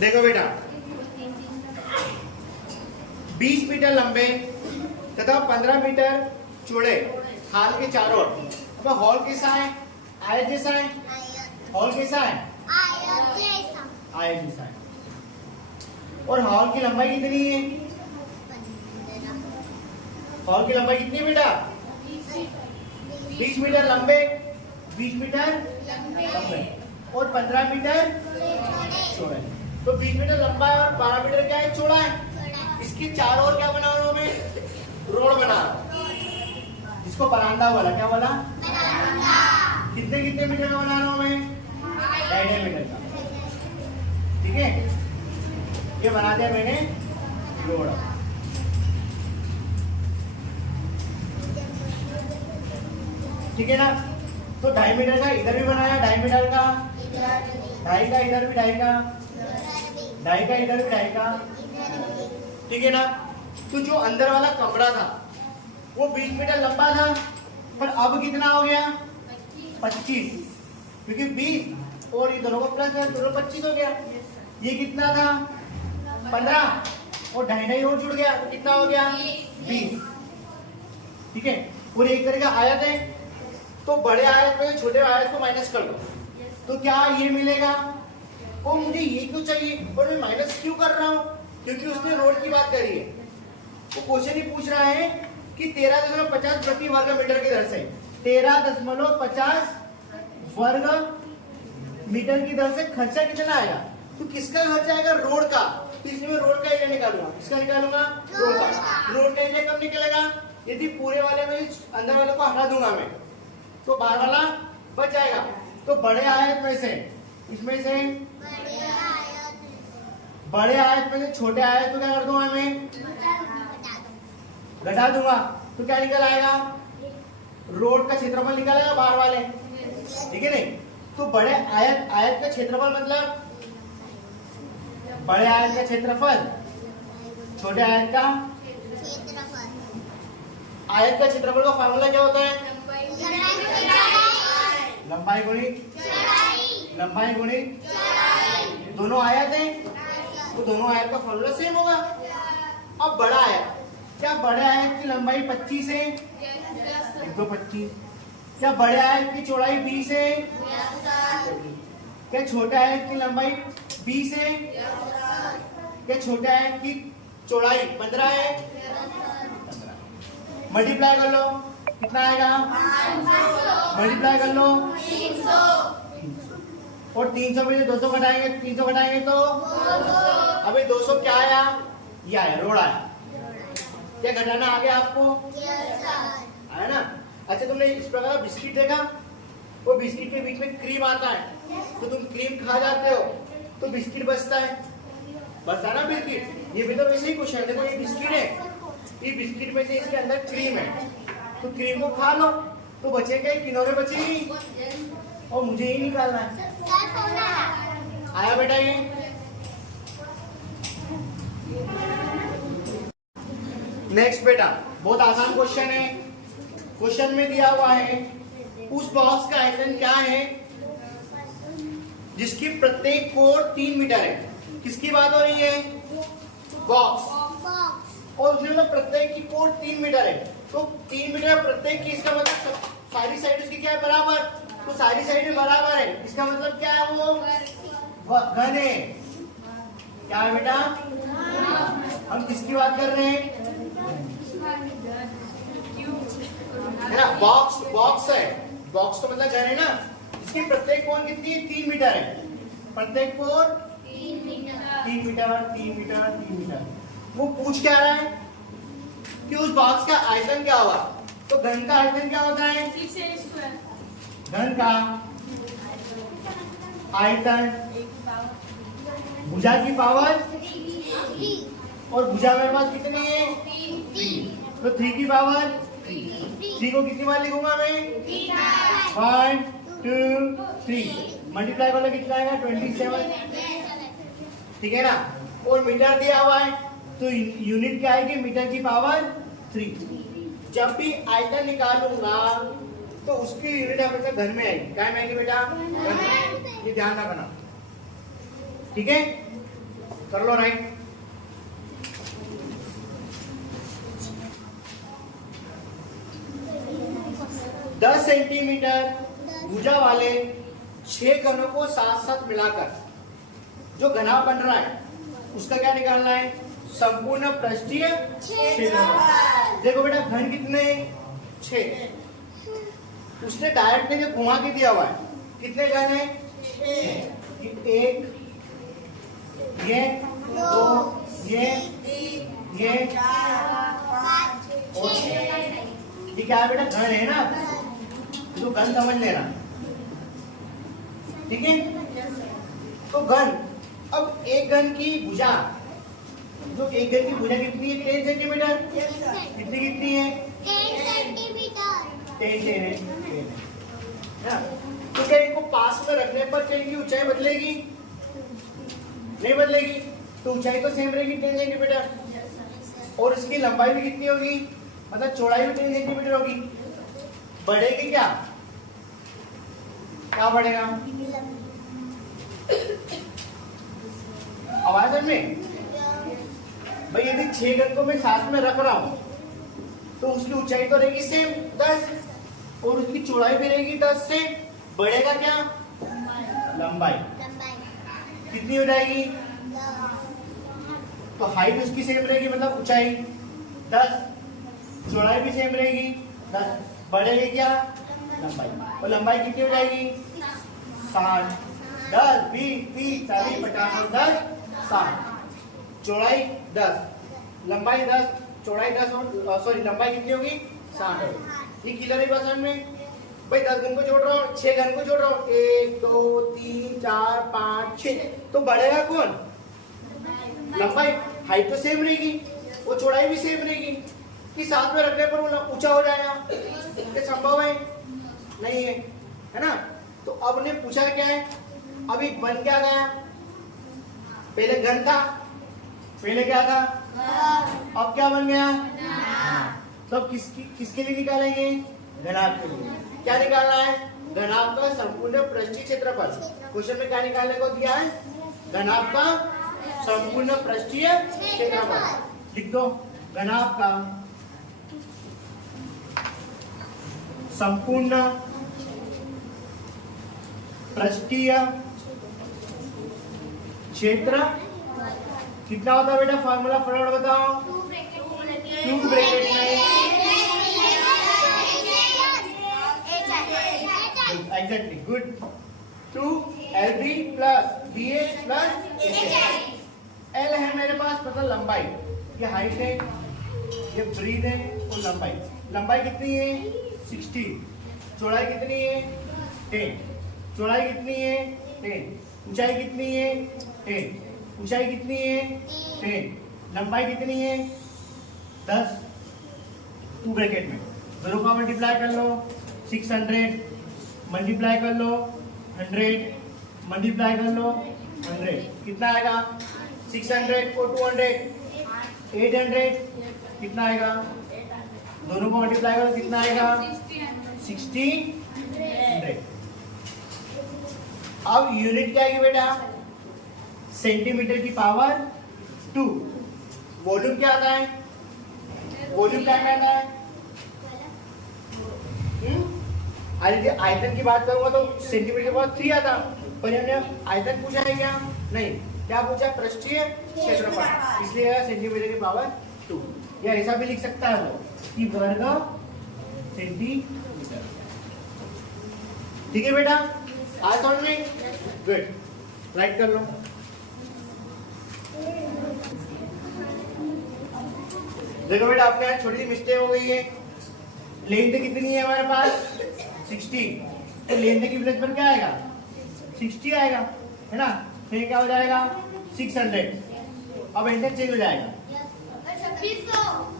देखो बेटा 20 मीटर लंबे तथा 15 मीटर चौड़े हॉल के चारों ओर। अब हॉल कैसा है? आयत जैसा है। हॉल कैसा है? आयत जैसा है। और हॉल की लंबाई कितनी है? हॉल की लंबाई कितनी है बेटा? 20 मीटर लंबे, 20 मीटर लंबे और 15 मीटर चौड़े। तो 20 मीटर लंबा है और 12 मीटर क्या है? चौड़ा है। इसके चारों ओर क्या बना रहा हूं मैं? रोड बना रहा हूं। इसको बरामदा बोला। क्या बोला? कितने कितने मीटर का बना रहा हूं मैं? 2.5 मीटर का। ठीक है, ये बना दिया मैंने रोड। ठीक है ना? तो 2.5 मीटर का इधर भी बनाया, 2.5 मीटर का, 2.5 का इधर भी, 2.5 का, 2.5 का इधर भी, 2.5 का। ठीक है ना? तो जो अंदर वाला कमरा था वो 20 मीटर लंबा था, पर अब कितना हो गया? 25, क्योंकि 20 और ये दोनों को प्लस है, दोनों 25 हो गया। ये कितना था? 15 और 2.5 और जुड़ गया तो कितना हो गया? 20। ठीक है, और एक तरह का आयत है, तो बड़े आयत में छोटे आयत को माइनस कर दो तो क्या ये मिलेगा? और मुझे ये क्यों चाहिए और मैं माइनस क्यों कर रहा हूँ? क्योंकि उसने रोड की बात करी है। वो क्वेश्चन ही पूछ रहा है कि 13.50 प्रति वर्ग मीटर की दर से 13.50 वर्ग मीटर की दर से खर्चा कितना आएगा? तो किसका खर्चा आएगा? रोड का। तो इसमें मैं रोड का एरिया निकालूंगा। किसका निकालूंगा? रोड का। रोड का एरिया कब निकलेगा? यदि पूरे वाले में अंदर वाले को हटा दूंगा मैं तो बाहर वाला बच जाएगा। तो बड़े आयत में से, इसमें से बड़े आयत में से छोटे आयत को क्या कर दूंगा मैं? घटा दूंगा। तो क्या निकल आएगा? रोड का क्षेत्रफल निकल आएगा बाहर वाले। ठीक है नहीं? तो बड़े आयत, आयत का क्षेत्रफल मतलब बड़े आयत का क्षेत्रफल, छोटे आयत का आयत का क्षेत्रफल का फार्मूला क्या होता है? लंबाई गुणित लंबाई गुणित दोनों आयत है, तो दोनों आयत का फॉर्मूला सेम होगा। अब बड़ा आयत, क्या बड़े आयत की लंबाई 25 है? 1 2 25। क्या बड़े आयत की चौड़ाई 20 है? क्या छोटे आयत की लंबाई 20 है? क्या छोटे आयत की चौड़ाई 15 है? मल्टीप्लाई कर लो, कितना आएगा? मल्टीप्लाई कर लो 300। और 300 में से 200 घटाएंगे, 300 घटाएंगे तो 200। अभी 200 क्या आया? ये आया, रोड आया। क्या घटाना आ गया आपको? आया ना? अच्छा, तुमने इस प्रकार का बिस्किट देखा? वो बिस्किट के बीच में क्रीम आता है, तो तुम क्रीम खा जाते हो तो बिस्किट बचता है, बचता ना बिस्किट। ये भी तो वैसे ही कुछ है। देखो ये बिस्किट है, ये बिस्किट में से इसके अंदर क्रीम है, तो क्रीम को खा लो तो बचेगा, किनारे बचेगी और मुझे ही निकालना है। आया बेटा? ये नेक्स्ट बेटा बहुत आसान क्वेश्चन है। क्वेश्चन में दिया हुआ है उस बॉक्स का आयतन क्या है जिसकी प्रत्येक कोण 3 मीटर है। किसकी बात हो रही है? बॉक्स। और उसमें मतलब प्रत्येक की कोण 3 मीटर है, तो 3 मीटर प्रत्येक की, इसका मतलब सारी साइड उसकी क्या है? बराबर। तो सारी साइड बराबर है, इसका मतलब क्या है? वो घन है। क्या है बेटा? हम किसकी बात कर रहे हैं? है ना? बॉक्स, बॉक्स है, बॉक्स तो मतलब घन है ना। इसकी प्रत्येक कोण कितनी है? 3 मीटर है। प्रत्येक कोण 3 मीटर, 3 मीटर, 3 मीटर, 3 मीटर। वो पूछ क्या रहा है कि उस बॉक्स का आयतन क्या होगा? तो घन का आयतन क्या होता है? घन का आयतन भुजा की पावर, और भुजा मेरे पास कितनी है? 3। तो 3 की पावर 3 को कितनी बार लिखूंगा मैं? 1 2 3। मल्टीप्लाई करो कितना आएगा? 27। ठीक है ना? और मीटर दिया हुआ है तो यूनिट क्या आएगी? मीटर की पावर 3। जब भी आयतन निकालूंगा तो उसकी यूनिट हमेशा घर में आएगी। क्या में आएगी बेटा? घर में। ये ध्यान रखना, ठीक है? कर लो राइट। दस सेंटीमीटर भुजा वाले 6 घनों को साथ साथ मिलाकर जो घना बन रहा है उसका क्या निकालना है? संपूर्ण पृष्ठीय क्षेत्रफल। देखो बेटा घन कितने? 6। उसने डायरेक्ट ने जो घुमा के दिया हुआ है कितने घन है? 6। एक, ये 2, ये 4 और 6। ये क्या है बेटा? घन है ना, तो घन समझ लेना, ठीक है। तो घन, अब एक घन की भुजा, जो एक घन की भुजा कितनी है? 10 सेंटीमीटर। कितनी है? 10 सेंटीमीटर। 10 है। तो क्या इनको पास में रखने पर क्या इनकी ऊंचाई बदलेगी? नहीं बदलेगी। तो ऊंचाई तो सेम रहेगी 10 सेंटीमीटर, और इसकी लंबाई भी कितनी होगी? मतलब चौड़ाई भी 10 सेंटीमीटर होगी। बढ़ेगी क्या? क्या बढ़ेगा? आवाज में भाई, यदि 6 घन को मैं साथ में रख रहा हूं तो उसकी ऊंचाई तो रहेगी सेम 10, और उसकी चौड़ाई भी रहेगी 10 से। बढ़ेगा क्या? लंबाई। कितनी हो जाएगी? तो हाइट उसकी सेम रहेगी, मतलब ऊंचाई 10, चौड़ाई भी सेम रहेगी 10। बढ़ेगी क्या? लंबाई। और लंबाई कितनी हो जाएगी? 60। 10, 20, 30, 40, 50 और 10, 60। चौड़ाई 10, लंबाई 10, चौड़ाई 10 और सॉरी लंबाई कितनी होगी? 60 होगी। ये क्लियर है पसंद में? भाई 10 घन को जोड़ रहा हूँ, 6 घन को जोड़ रहा हूँ, 1 2 3 4 5 6। तो बढ़ेगा कौन? लंबाई। हाइट तो सेम रहेगी, वो चौड़ाई भी सेम रहेगी, कि साथ में रखने पर वो ऊंचा हो जाएगा। ये संभव है? नहीं है, है ना। तो अब ने पूछा क्या है? अभी बन क्या गया? पहले घन था, पहले क्या था? अब क्या बन गया? तो अब किसके लिए निकालेंगे? घनाभ के लिए। क्या निकालना है? घनाभ का संपूर्ण पृष्ठीय क्षेत्रफल। क्वेश्चन में क्या निकालने को दिया है? घनाभ का संपूर्ण पृष्ठीय क्षेत्रफल। लिख दो, घनाभ का संपूर्ण पृष्ठीय क्षेत्र कितना होता है बेटा? फॉर्मूला फटाफट बताओ। 2 ब्रैकेट में exactly good 2 LB plus BH plus HH। L है मेरे पास, मतलब लंबाई, ये हाइट है, ये ब्रीथ है, और लंबाई। लंबाई कितनी है? 60। चौड़ाई कितनी है? 10। चौड़ाई कितनी है? 10। ऊंचाई कितनी है? 10। ऊंचाई कितनी है? 10। लंबाई कितनी है? 10। 2 ब्रैकेट में दोनों का मल्टीप्लाई कर लो। 600 मल्टीप्लाई कर लो 100, मल्टीप्लाई कर लो 100। कितना आएगा? 600 और 200 800। कितना आएगा? दोनों को मल्टीप्लाई करो, कितना आएगा? 1600। अब यूनिट क्या आएगी बेटा? सेंटीमीटर की पावर 2। वॉल्यूम क्या आता है? वॉल्यूम क्या आता है? अरे आयतन की बात करूंगा तो सेंटीमीटर की पावर 3 आता, पर हमने आयतन पूछा है क्या? नहीं। क्या पूछा? पृष्ठीय क्षेत्रफल, इसलिए सेंटीमीटर की पावर 2। या ऐसा भी लिख सकता है वो कि वर्ग सेंटीमीटर। ठीक है बेटा, आज समझ में? गुड, राइट कर लो। देखो बेटा, आपके यहाँ छोटी सी मिस्टेक हो गई है। लेंथ कितनी है हमारे पास? 60। तो लेंथ की प्लेस पर क्या आएगा? 60 आएगा, है ना। फिर क्या हो जाएगा? 600। अब एंटर चेंज हो जाएगा।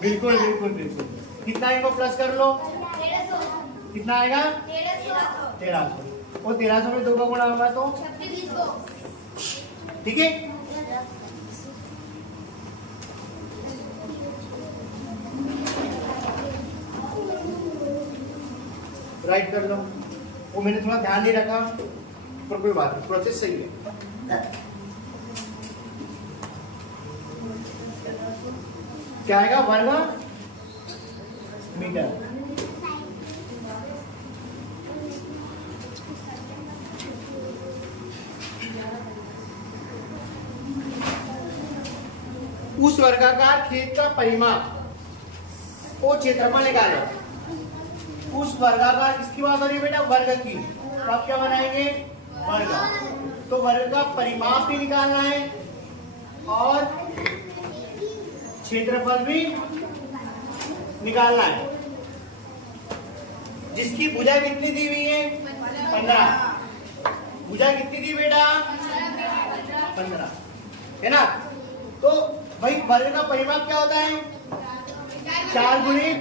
बिल्कुल बिल्कुल बिल्कुल। कितना इनको प्लस कर लो? 1300। कितना आएगा? 1300। और 1300 में 2 का गुणा होगा तो 2600। ठीक है। राइट कर लो। वो मैंने थोड़ा ध्यान नहीं रखा, पर कोई बात नहीं, प्रोसेस सही है। क्या आएगा? वर्ग मीटर। उस वर्गाकार खेत का परिमाप वो क्षेत्रफल निकालो। उस वर्गाकार किसकी बात हो रही है बेटा? वर्ग की। तो आप क्या बनाएंगे? वर्ग। तो वर्ग का परिमाप भी निकालना है और क्षेत्रफल भी निकालना है। जिसकी भुजा कितनी दी हुई है? 15। भुजा कितनी दी बेटा? 15 है ना। तो भाई वर्ग का परिमाप क्या होता है? 4 गुणित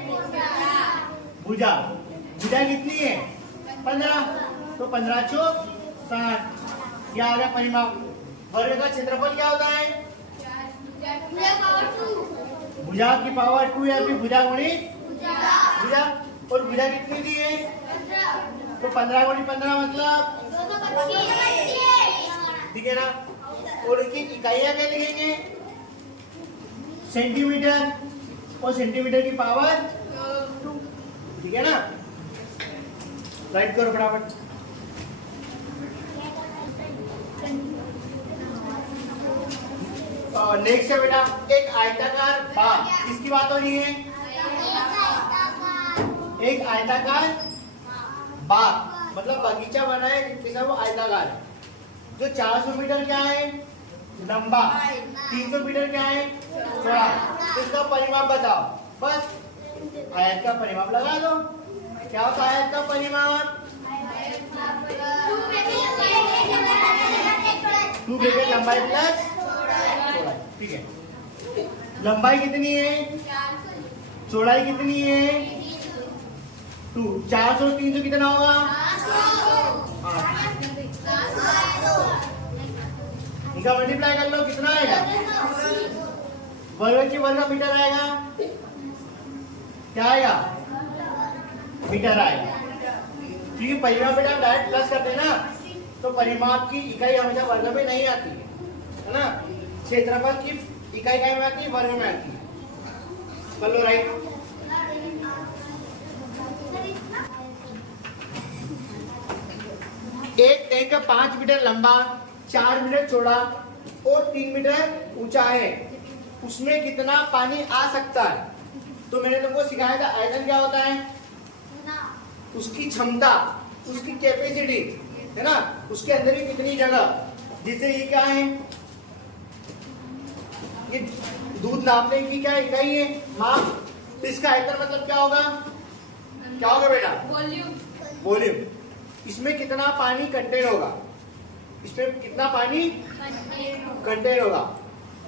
भुजा। भुजा कितनी है? 15। तो 15 चौक 60। क्या आ गया परिमाप? वर्ग का क्षेत्रफल क्या होता है? भुजा की पावर 2 या फिर भुजा गुणित भुजा। और भुजा कितनी दी है? तो 15 गुणित 15 मतलब ठीक है ना। और इनकी इकाइयां क्या लिखेंगे? सेंटीमीटर। और सेंटीमीटर की पावर 2। ठीक है ना। राइट करो फटाफट। नेक्स्ट है बेटा एक आयताकार बाग। किसकी बात हो रही है? एक आयताकार बाग मतलब बगीचा बना है जिसका वो आयताकार है। जो 400 मीटर क्या है? लंबा। 300 मीटर क्या है? चौड़ा। इसका परिमाप बताओ। बस आयत का परिमाप लगा दो। क्या होता है आयत का परिमाप? 2 ब्रैकेट लंबाई प्लस चौड़ाई। ठीक है। लंबाई कितनी है? चौड़ाई कितनी है? 2। 400 और 300 कितना होगा? 8। इनका मल्टीप्लाई कर लो कितना आएगा? वर्ग की वर्ग मीटर आएगा। क्या आएगा? मीटर आएगा। क्योंकि परिमाप बेटा डायरेक्ट प्लस करते हैं ना, तो परिमाप की इकाई हमेशा वर्ग में नहीं आती है ना। क्षेत्रफल की इकाई क्या में आती है? वर्ग में आती है। कर लो राइट। एक टैंक 5 मीटर लंबा, 4 मीटर चौड़ा और 3 मीटर ऊंचा है। उसमें कितना पानी आ सकता है? तो मैंने तुमको सिखाया था आयतन क्या होता है? उसकी क्षमता, उसकी कैपेसिटी है ना। उसके अंदर ही कितनी जगह। जिससे ये क्या है? ये दूध नापने की क्या इकाई है? माप। तो इसका आयतन मतलब क्या होगा? क्या होगा बेटा? वॉल्यूम। इसमें कितना पानी कंटेन होगा? इसमें कितना पानी कंटेन होगा?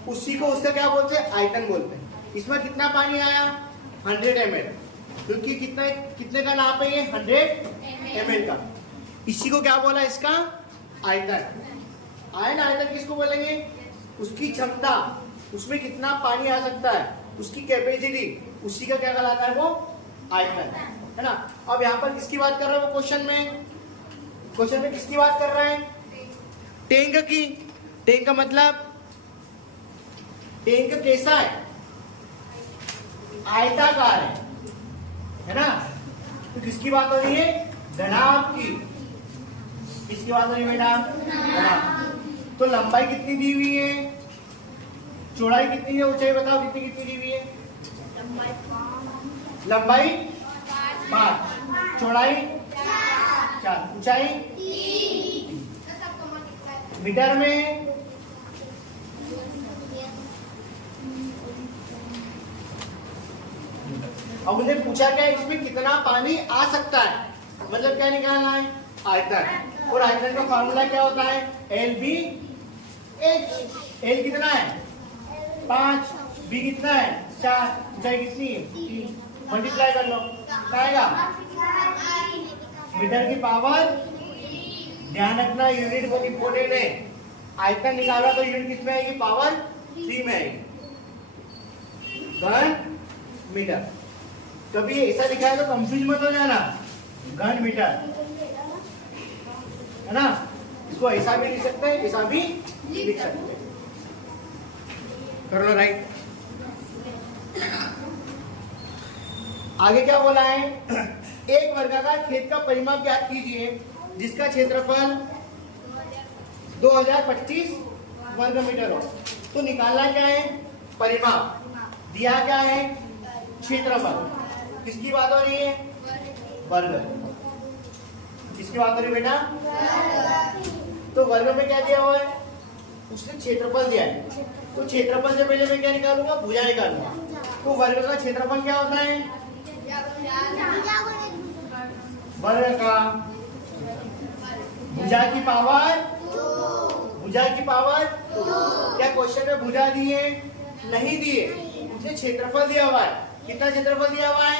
उसी को उसका क्या बोलते हैं? आयतन बोलते हैं। इसमें कितना पानी आया? 100 ml। क्योंकि कितने का नाप है ये? 100 ml का। इसी को क्या बोला? इसका आयतन। आया ना। आयतन किसको बोलेंगे? उसकी क्षमता, उसमें कितना पानी आ सकता है, उसकी कैपेसिटी, उसी का क्या कहलाता है? वो आयतन है ना। अब यहाँ पर किसकी बात कर रहा है वो? क्वेश्चन में किसकी बात कर रहा है? टैंक की। टैंक का मतलब टैंक कैसा है? आयताकार है ना। तो किसकी बात हो रही है? घनाभ की। किसकी बात हो रही है बेटा? घनाभ। तो लंबाई कितनी दी हुई है? चौड़ाई कितनी है? ऊंचाई बताओ कितनी कितनी दी हुई है? लंबाई 5, चौड़ाई 4, ऊंचाई 3। मीटर में अब मुझे पूछा क्या? इसमें कितना पानी आ सकता है, मतलब क्या निकालना है? आयतन। और आयतन का फार्मूला क्या होता है? LBH। L कितना है? 5, B कितना है? 4, ऊंचाई कितनी है? 3। मल्टीप्लाई कर लो क्या आएगा? मीटर की पावर। ध्यान रखना यूनिट बहुत इंपोर्टेंट है। आयतन निकाला तो यूनिट किसमें आएगी? पावर 3 में आएगी। घन मीटर। कभी ऐसा लिखा है तो कंफ्यूज मत हो जाना। घन मीटर है ना। इसको ऐसा भी लिख सकते हैं, ऐसा भी लिख सकते हैं। कर लो राइट। आगे क्या बोला है, एक वर्गाकार खेत का परिमाप ज्ञात कीजिए जिसका क्षेत्रफल 2025 वर्ग मीटर हो। तो निकालना क्या है, परिमाप, दिया क्या है, क्षेत्रफल। किसकी बात हो रही है, वर्ग। किसकी बात हो रही है बेटा, तो वर्ग में क्या दिया हुआ है, उसने क्षेत्रफल दिया है। तो क्षेत्रफल से पहले मैं क्या निकालूंगा, भुजा निकालूंगा। तो वर्ग का क्षेत्रफल क्या होता है, वर्ग का भुजा की पावर, भुजा की पावर। क्या क्वेश्चन में भुजा दिए, नहीं दिए, उसने क्षेत्रफल दिया हुआ है। कितना क्षेत्रफल दिया हुआ है,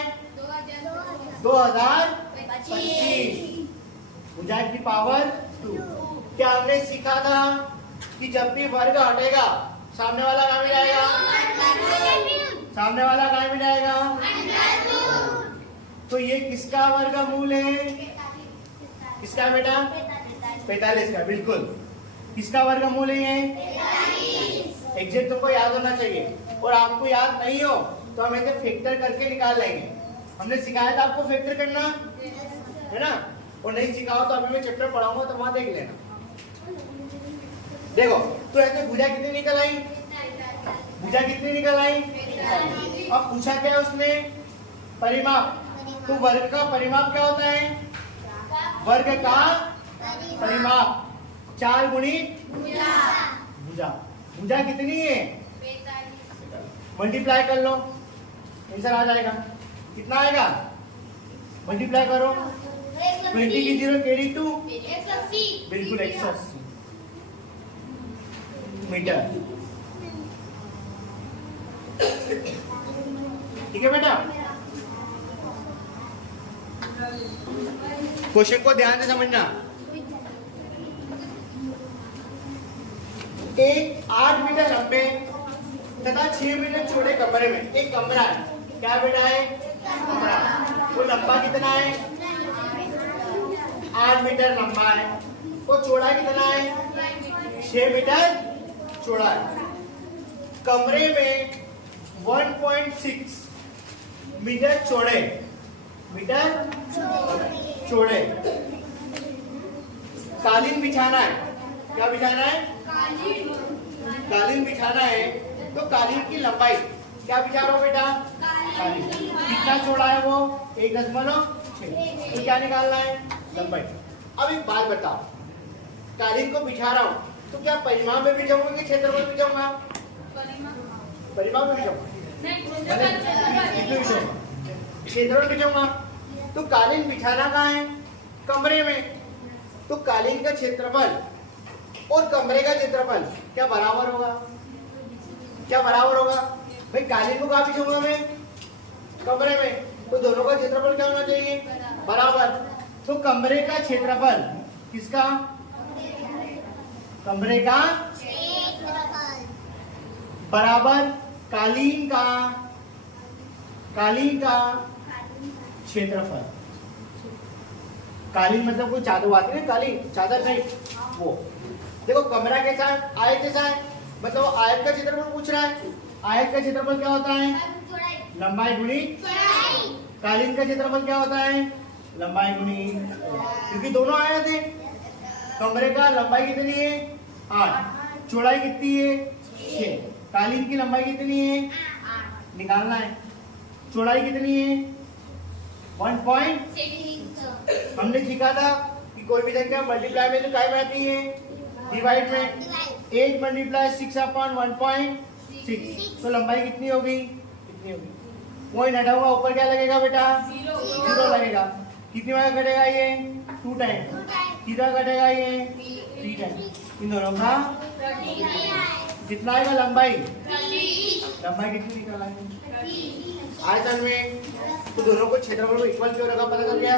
2025, भुजा की पावर 2। क्या हमने सीखा था कि जब भी वर्ग हटेगा सामने वाला कहाँ में जाएगा, सामने वाला कहाँ में जाएगा। तो ये किसका वर्गमूल है, किसका बेटा, 45 का, बिल्कुल। किसका वर्गमूल है ये, एग्जैक्ट तुमको याद होना चाहिए। और आपको याद नहीं हो तो हम इसे फैक्टर करके निकाल लेंगे। हमने सिखाया था आपको फैक्टर करना, है ना। और नहीं सिखाओ तो अभी मैं चैप्टर पढ़ाऊंगा तो वहां देख लेना। देखो, तो ऐसे भुजा कितनी निकल आई, भुजा कितनी निकल आई। अब पूछा क्या है उसने, परिमाप। तो वर्ग का परिमाप क्या होता है, वर्ग का परिमाप 4 गुणित भुजा। भुजा कितनी है, मल्टीप्लाई कर लो, आंसर आ जाएगा। कितना आएगा, मल्टीप्लाई करो, 20 की 0 कैरी 2, बिल्कुल 180 मीटर। ठीक है बेटा, क्वेश्चन को ध्यान से समझना। एक 8 मीटर लंबे तथा 6 मीटर चौड़े कमरे में एक कमरा है। क्या बेटा है, कमरा। वो लंबा कितना है, 8 मीटर लंबा है। वो चौड़ा कितना है, 6 मीटर चौड़ा है। कमरे में 1.6 मीटर चौड़े, मीटर चौड़े कालीन बिछाना है। क्या बिछाना है, कालीन बिछाना है। तो कालीन की लंबाई क्या बिछा रहा हो बेटा, कालीन कितना चौड़ा है वो, 1.6। तो क्या निकालना है, लंबाई। अब एक बात बताओ, कालीन को बिछा रहा हूँ तो क्या परिमाप में बिछाऊंगा कि क्षेत्रफल में बिछाऊंगा, परिमाप में बिछाऊंगा, क्षेत्रफल बिछाऊंगा। तो कालीन बिछाना कहाँ है, कमरे में। तो कालीन का क्षेत्रफल और कमरे का क्षेत्रफल क्या बराबर होगा, क्या बराबर होगा भाई। कालीन को कहाँ बिछाऊंगा मैं, कमरे में। तो दोनों का क्षेत्रफल क्या होना चाहिए, बराबर। तो कमरे का क्षेत्रफल किसका, कमरे का बराबर कालीन का, कालीन का क्षेत्रफल। कालीन मतलब कोई चादर आती है ना, कालीन चादर नहीं, वो देखो कमरा कैसा है, आयत जैसा है, मतलब वो आयत का क्षेत्रफल पूछ रहा है। आयत का क्षेत्रफल क्या होता है, लंबाई गुणी। कालीन का क्षेत्रफल क्या होता है, लंबाई गुणी, क्योंकि दोनों आयत है। कमरे का लंबाई कितनी है, 8, चौड़ाई कितनी है, 6। कालीन की लंबाई कितनी है, निकालना है। चौड़ाई कितनी है, 1.6। हमने सीखा था कि कोई भी संख्या मल्टीप्लाई में तो काय में आती है, डिवाइड में। 8 मल्टीप्लाई 6/1.6। तो लंबाई कितनी होगी, कितनी होगी, पॉइंट हटा हुआ, ऊपर क्या लगेगा बेटा, 0 लगेगा। कितनी बार कटेगा ये, 2 टाइम। कितना कटेगा ये, 3 टाइम। इन दोनों का कितना आएगा, लंबाई, लंबाई कितनी निकल आएगी आयतन में। तो दोनों को क्षेत्रफल को इक्वल क्यों रखा, पता चल गया।